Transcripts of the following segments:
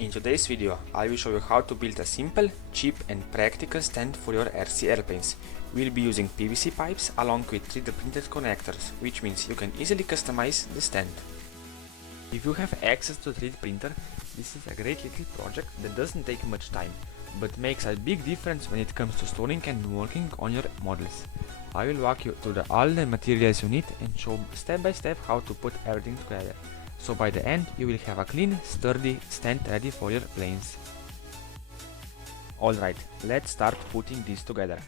In today's video, I will show you how to build a simple, cheap and practical stand for your RC airplanes. We'll be using PVC pipes along with 3D printed connectors, which means you can easily customize the stand. If you have access to a 3D printer, this is a great little project that doesn't take much time, but makes a big difference when it comes to storing and working on your models. I will walk you through all the materials you need and show step by step how to put everything together. So by the end you will have a clean, sturdy stand ready for your planes. Alright, let's start putting this together.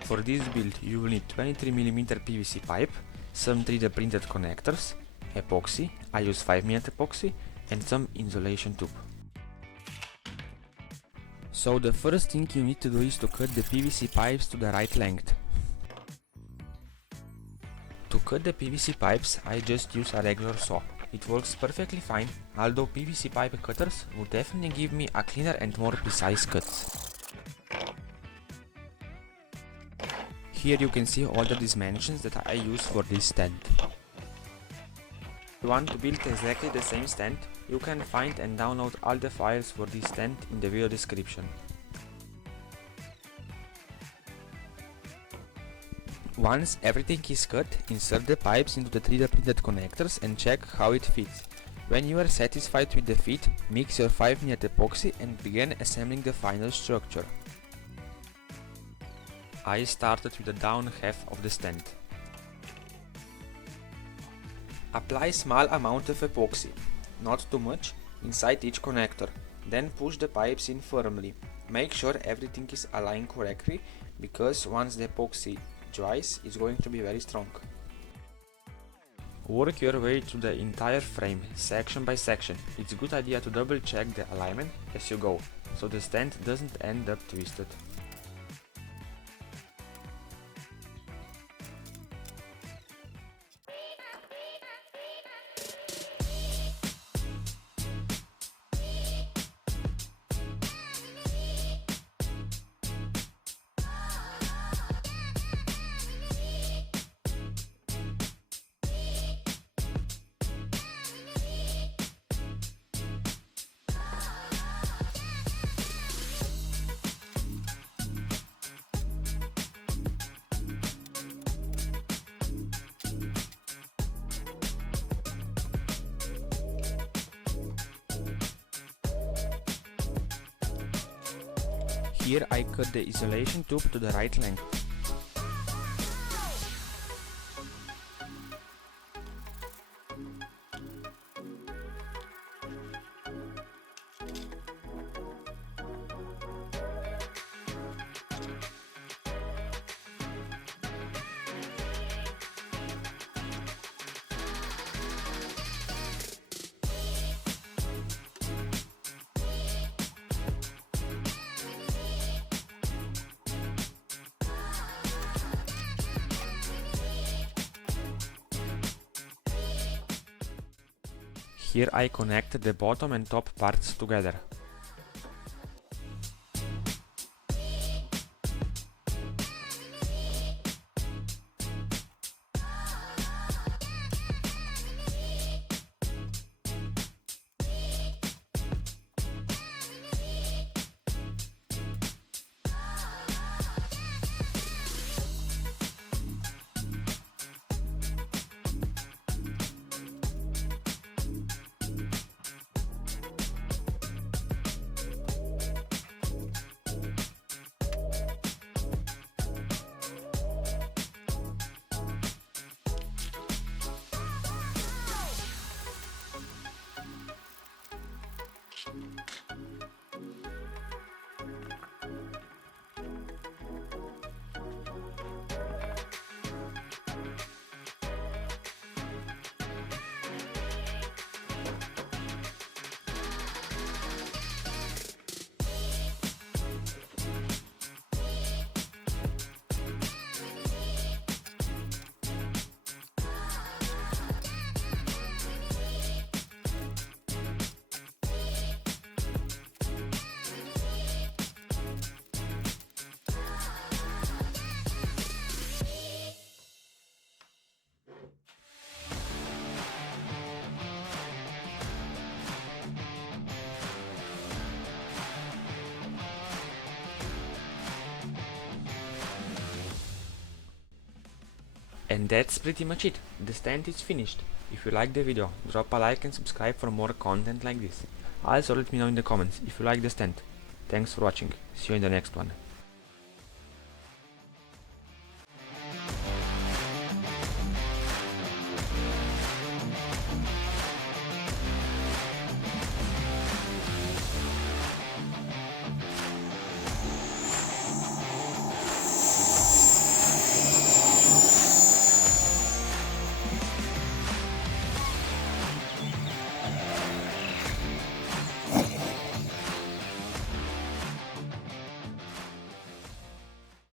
For this build you will need 23mm PVC pipe, some 3D printed connectors, epoxy, I use 5mm epoxy, and some insulation tube. So the first thing you need to do is to cut the PVC pipes to the right length. To cut the PVC pipes, I just use a regular saw. It works perfectly fine, although PVC pipe cutters would definitely give me a cleaner and more precise cuts. Here you can see all the dimensions that I use for this stand. If you want to build exactly the same stand, you can find and download all the files for this stand in the video description. Once everything is cut, insert the pipes into the 3D printed connectors and check how it fits. When you are satisfied with the fit, mix your 5mm epoxy and begin assembling the final structure. I started with the down half of the stand. Apply small amount of epoxy, not too much, inside each connector. Then push the pipes in firmly. Make sure everything is aligned correctly, because once the epoxy dries, it's going to be very strong. Work your way through the entire frame, section by section. It's a good idea to double check the alignment as you go, so the stand doesn't end up twisted. Here I cut the insulation tube to the right length. Here I connected the bottom and top parts together. And that's pretty much it. The stand is finished. If you like the video, drop a like and subscribe for more content like this. Also let me know in the comments if you like the stand. Thanks for watching. See you in the next one.